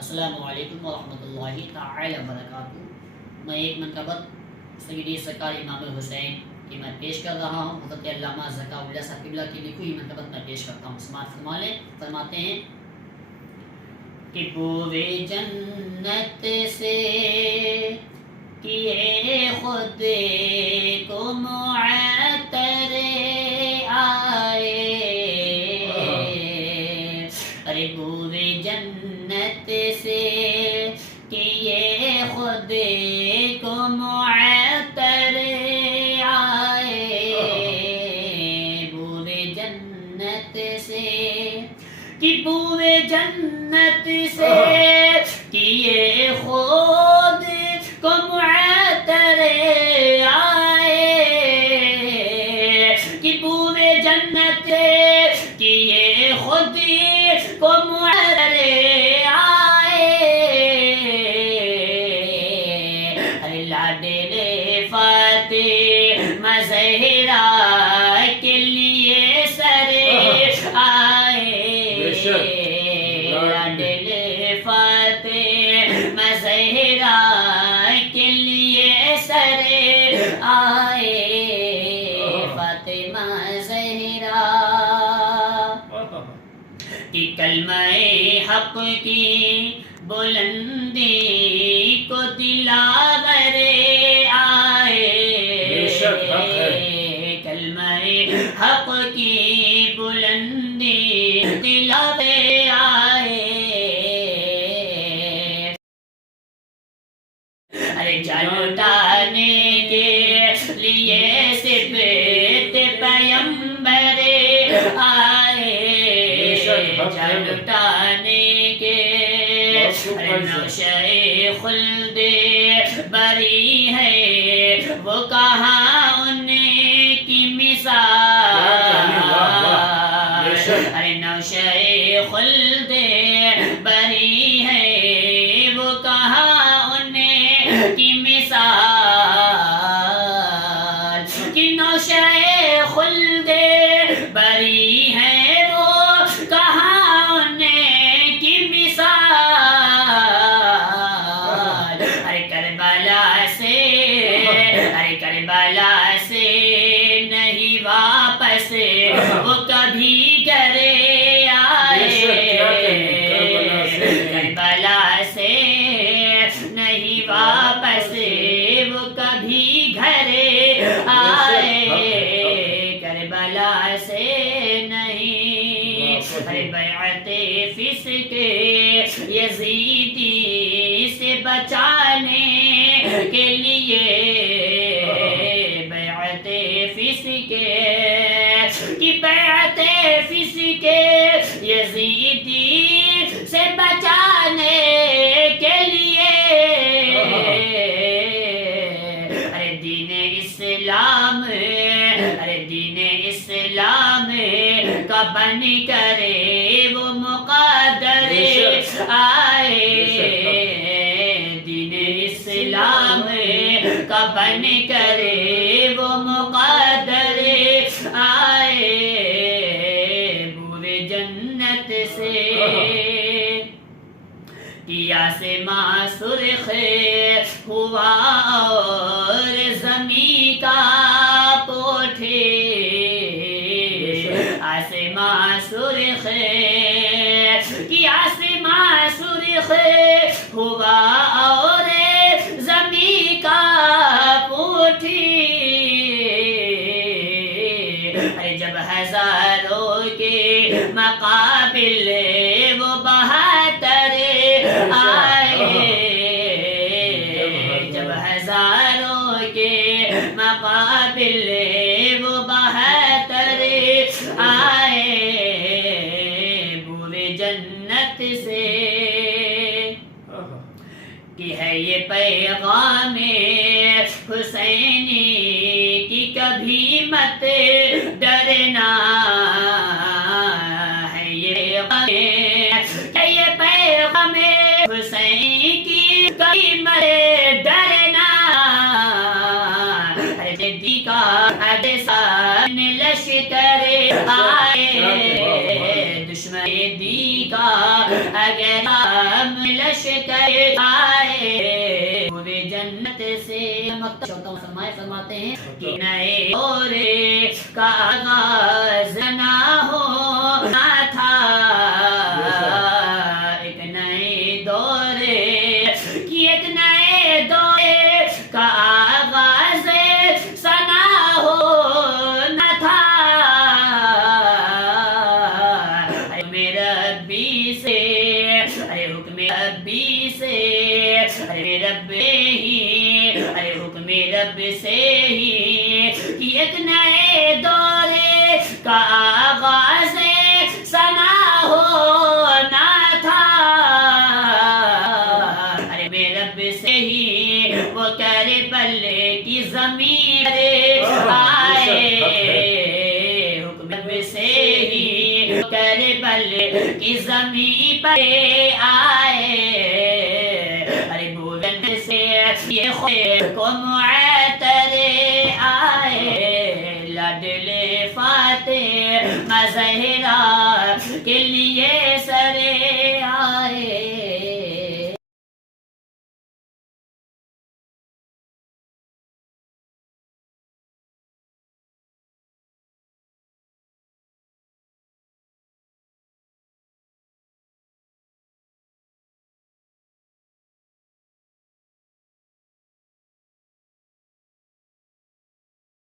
السلام علیکم ورحمۃ اللہ تعالی وبرکاتہ۔ میں ایک منقبت سیدی سرکار امام حسین کی میں پیش کر رہا ہوں۔ حضرت علامہ ذکاء اللہ صاحب قبلہ کی لکھی ہوئی منقبت میں پیش کرتا ہوں۔ سماعت فرما لیں۔ فرماتے ہیں کہ پورے جنت سے کیے خود کو معطر آئے، ارے پورے جنت سے کیے خود کو معطر آئے، پورے جنت سے کہ پورے جنت سے کیے خود کو معطر آئے، کہ پورے جنت کیے خود کو معطر آئے، ارے لاڈلے فاطمہ زہرا کے لیے سر آئے، لاڈلے فاطمہ زہرا کے لیے سر آئے، فاطمہ زہرا کہ کلمہ حق کی بلندی کو دلاور آئے، کلمہ حق کی بلندی دلاور آئے، ارے جلوٹانے کے لیے صفت پیمبر آئے، جلوٹانے کے نوشے خلد بری ہے، وہ کہاں ان کی مثال، ارے نوشے خلد بری ہے، وہ کہاں ان کی مثال، کہ نوشے خلد بری ہے، وہ کہاں ان کی مثال، ارے کربلا سے نہیں واپس وہ کبھی گھر آئے، کربلا سے نہیں واپس وہ کبھی گھر آئے، کربلا سے نہیں، بیعت فسق یزیدی سے بچانے کے لیے، بیعت فسق کی بیعت فسق یزیدی سے بچانے کے لیے، ارے دین اسلام، ارے دین اسلام کا بن کرے وہ مقدر آئے، دین اسلام کا بن کرے وہ مقدر آئے، پورے جنت سے کیا سے ماں سرخ ہوا اور زمین کا پوٹھے، آسماں سرخ کی آسماں سرخ ہوا اور زمین کا پوٹھی، جب ہزاروں کے مقابل وہ بہتر آئے، جب ہزاروں کے مقابل وہ بہتر آئے، پورے جنت سے کہ ہے یہ پیغام حسینی کی کبھی مت ڈرنا، ہے یہ پیغام حسین کی کبھی مت ڈرنا، دی کا حدثان لشکر آئے، دشمن دی کا اگر ہم لشکر آئے ہوئے جنت سے فرماتے ہیں کہ نئے دور کا آغاز نہ ہونا تھا، ایک نئے دور کی ایک نئے دور کا آغاز سنا ہونا تھا، حکم ربی سے حکم ربی سے رب ہی حکم رب سے ہی کہ ایک نئے دور کا آغاز سنا ہونا تھا، میرے رب سے ہی وہ کرے پلے کی زمین آئے، حکم رب سے ہی وہ کرے پلے کی زمین پر آئے، بولن سے یہ خیر کو معطر آئے، لاڈلے فاتح مظہرہ کے لیے سرے